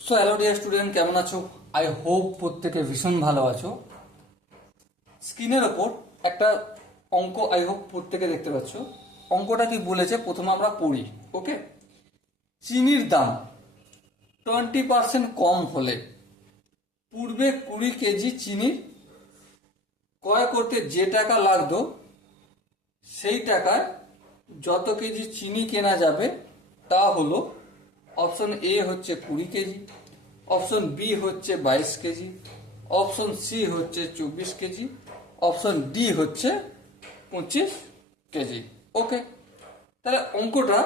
So hello dear student, কেমন আছো? I hope প্রত্যেকে ভীষণ ভালো আছো। স্ক্রিনের ওপর একটা অঙ্ক আই হোপ প্রত্যেকে দেখতে পাচ্ছ। অঙ্কটা কি বলেছে প্রথমে আমরা পড়ি। ওকে, চিনির দাম 20% কম হলে পূর্বে 20 কেজি চিনি ক্রয় করতে যে টাকা লাগতো সেই টাকায় যত কেজি চিনি কেনা যাবে তা হলো, অপশন এ হচ্ছে 20 কেজি, অপশন বি হচ্ছে 22 কেজি, অপশন সি হচ্ছে 24 কেজি, অপশন ডি হচ্ছে 25 কেজি। ওকে, তাহলে অঙ্কটা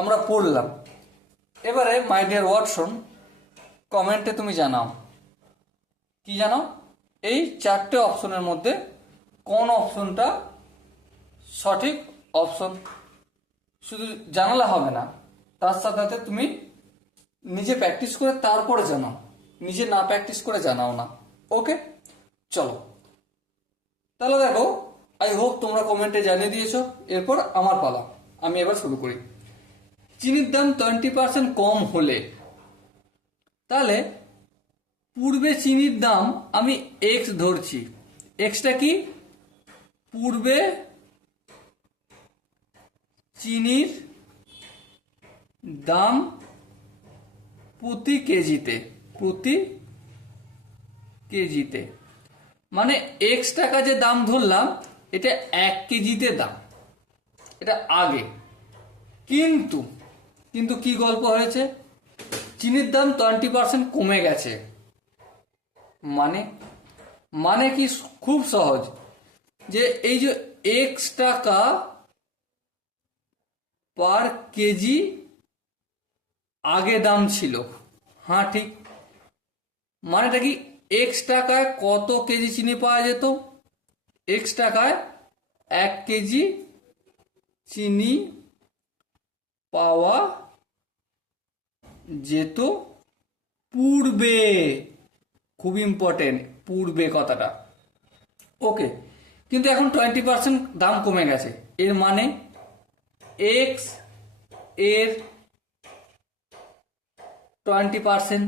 আমরা পড়লাম। এবারে মাই ডিয়ার ওয়াটসন, কমেন্টে তুমি জানাও, কি জানাও, এই চারটে অপশনের মধ্যে কোন অপশনটা সঠিক অপশন। শুধু জানালে হবে না, তার সাথে সাথে তুমি নিজে প্র্যাকটিস করে তারপরে জানাও, নিজে না প্র্যাকটিস করে জানাও না। ওকে, চলো তাহলে দেখো, আই হোপ তোমরা কমেন্টে জানিয়ে দিয়েছো। এরপর আমার পালা, আমি এবার শুরু করি। চিনির দাম 20% কম হলে, তাহলে পূর্বে চিনির দাম আমি এক্স ধরছি। এক্সটা কি? পূর্বে চিনির দাম প্রতি কেজিতে, প্রতি কেজিতে মানে এক্স টাকা যে দাম ধরলাম, এটা 1 কেজিতে দাম, এটা আগে। কিন্তু কিন্তু কি গল্প হয়েছে? চিনির দাম 20% কমে গেছে। মানে মানে কি? খুব সহজ, যে এই যে এক্স টাকা পার কেজি আগে দাম ছিল। হ্যাঁ ঠিক, মানেটা কি? এক্স টাকায় কত কেজি চিনি পাওয়া যেত? এক্স টাকায় 1 কেজি চিনি পাওয়া যেত পূর্বে। খুব ইম্পর্টেন্ট, পূর্বে কথাটা। ওকে, কিন্তু এখন 20% দাম কমে গেছে। এর মানে এক্স এর 20%,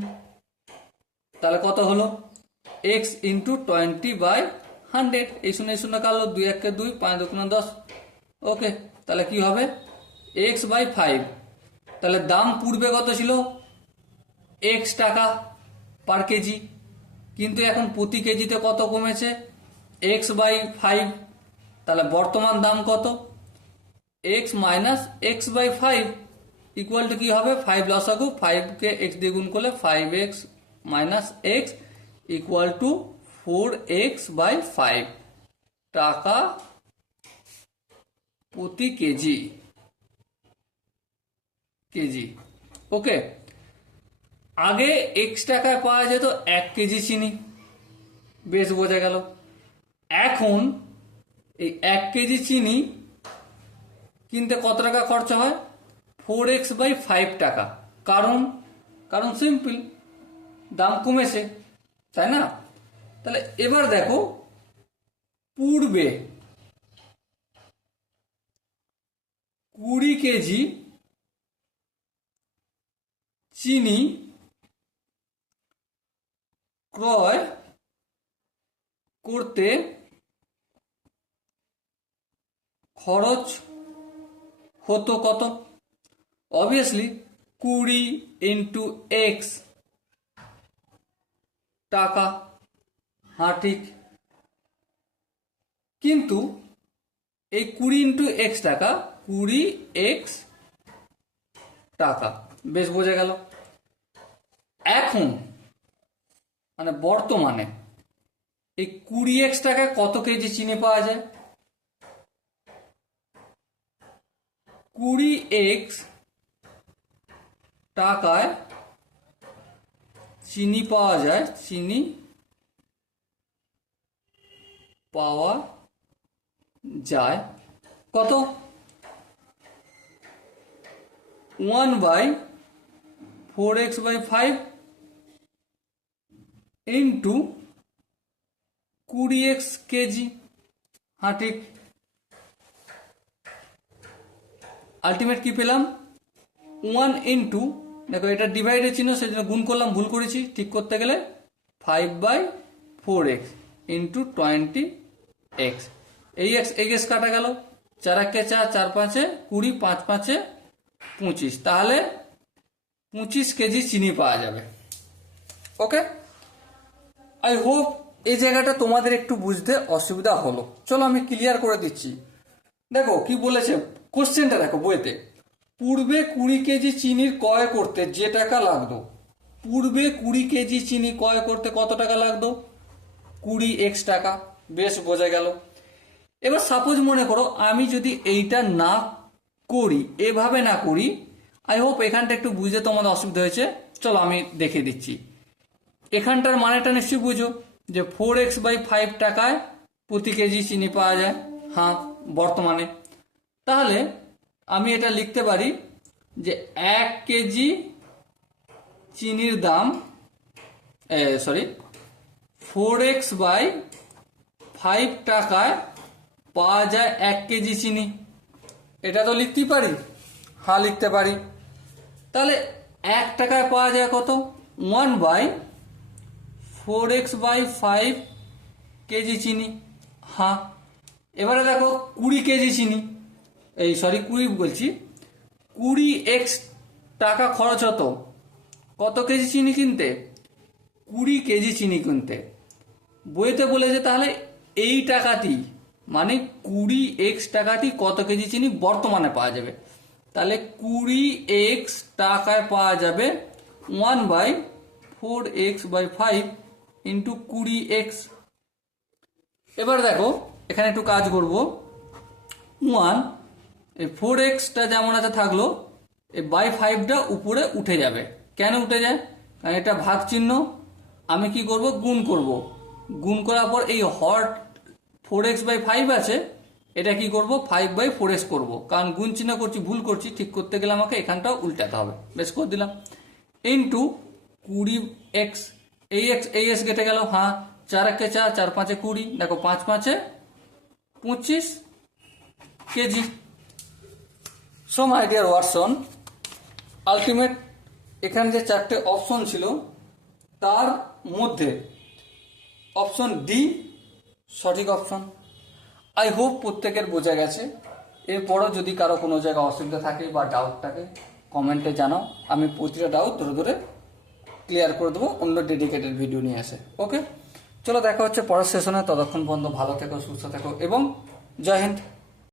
তাহলে কত হলো? X into 20/100। এই শূন্য শূন্য কাটলো, 2 1 2, 5 2 10। ওকে, তাহলে কি হবে? x/5। তাহলে দাম পূর্বে কত ছিল? এক্স টাকা পার কেজি, কিন্তু এখন প্রতি কেজিতে কত কমেছে? x/5। তাহলে বর্তমান দাম কত? X minus x/5 equal to কি হবে? 5 লসাগু, 5 কে এক্স দিয়ে গুণ করলে 5x minus x equal to 4x/5 টাকা প্রতি কেজি। কেজি। ওকে, আগে এক্স টাকায় পাওয়া যেত 1 কেজি চিনি, বেশ বোঝা গেল। এখন এই 1 কেজি চিনি কিনতে কত টাকা খরচা হয়? 4x/5 টাকা। কারণ কারণ সিম্পল, দাম কমেছে, তাই না? তাহলে এবার দেখো, পূর্বে 20 কেজি চিনি ক্রয় করতে খরচ হতো কত? অবভিয়াসলি 20 ইন্টু এক্স টাকা। হ্যাঁ ঠিক, কিন্তু এই 20 ইন্টু এক্স টাকা, 20x টাকা, বেশ বোঝা গেল। এখন মানে বর্তমানে এই 20x টাকায় কত কেজি চিনি পাওয়া যায়? 20x টাকায় চিনি পাওয়া যায়, চিনি পাওয়া যায় কত? 1/4x/5 into 20x KG. হ্যাঁ ঠিক, আলটিমেট কি পেলাম? 1 ইন্টু দেখো এটা ডিভাইডের চিহ্ন, সেই জন্য গুণ করলাম, ভুল করেছি, ঠিক করতে গেলে 5/4x ইন্টু 20x। এই এক্স কাটা গেল, 4 একে 4, 4 5 20, 5 5 25, তাহলে 25 কেজি চিনি পাওয়া যাবে। ওকে, আই হোপ এই জায়গাটা তোমাদের একটু বুঝতে অসুবিধা হলো। চলো আমি ক্লিয়ার করে দিচ্ছি। দেখো কি বলেছে কোশ্চেনটা, দেখো বইতে, পূর্বে 20 কেজি চিনির ক্রয় করতে যে টাকা লাগতো, পূর্বে 20 কেজি চিনি ক্রয় করতে কত টাকা লাগতো? 20x টাকা। বেশ, বোঝা গেল। এবার সাপোজ মনে করো আমি যদি এইটা না করি, এভাবে না করি, আই হোপ এখানটা একটু বুঝতে তোমাদের অসুবিধা হয়েছে। চলো আমি দেখিয়ে দিচ্ছি। এখানটার মানেটা নিশ্চয়ই বুঝো যে 4x/5 টাকায় প্রতি কেজি চিনি পাওয়া যায়, হ্যাঁ বর্তমানে। তাহলে আমি এটা লিখতে পারি যে 1 কেজি চিনির দাম 4x/5 টাকায় পাওয়া যায় 1 কেজি চিনি। এটা তো লিখতেই পারি, হ্যাঁ লিখতে পারি। তাহলে 1 টাকায় পাওয়া যায় কত? 1/4x/5 কেজি চিনি, হ্যাঁ। এবারে দেখো 20 কেজি চিনি, 20x টাকা খরচ হতো কত কেজি চিনি কিনতে? 20 কেজি চিনি কিনতে। বইতে বলেছে তাহলে এই টাকাটি মানে 20x টাকাটি কত কেজি চিনি বর্তমানে পাওয়া যাবে। তাহলে 20x টাকায় পাওয়া যাবে 1/4x/5 ইন্টু 20x। এবার দেখো এখানে একটু কাজ করব। 4xটা যেমন আছে থাকলো, এই বাই 5টা উপরে উঠে যাবে। কেন উঠে যায়? কারণ এটা ভাগ চিহ্ন, আমি কি করব? গুণ করব। গুণ করার পর এই হর 4x/5 আছে, এটা কি করব? 5/4x করব। কারণ গুণ চিহ্ন করছি, ভুল করছি, ঠিক করতে গেলে আমাকে এখানটাও উল্টাতে হবে। বেশ, করে দিলাম। ইন্টু 20x, এই এক্স কেটে গেল, হ্যাঁ 4 একে 4, 4 5 20, দেখো 5 5 25 KG. So my dear Watson, ultimate এখানে যে 4টে অপশন ছিল তার মধ্যে অপশন ডি সঠিক অপশন। আই হোপ প্রত্যেকের বোঝা গেছে। এরপরও যদি কারো কোনো জায়গায় অসুবিধা থাকে বা ডাউট থাকে কমেন্টে জানাও, আমি প্রতিটা ডাউট ধরে ধরে ক্লিয়ার করে দেবো অন্য ডেডিকেটেড ভিডিও নিয়ে আসে। ওকে, চলো দেখা হচ্ছে পরের সেশনে। ততক্ষণ পর্যন্ত ভালো থেকো, সুস্থ থেকো এবং জয় হিন্দ।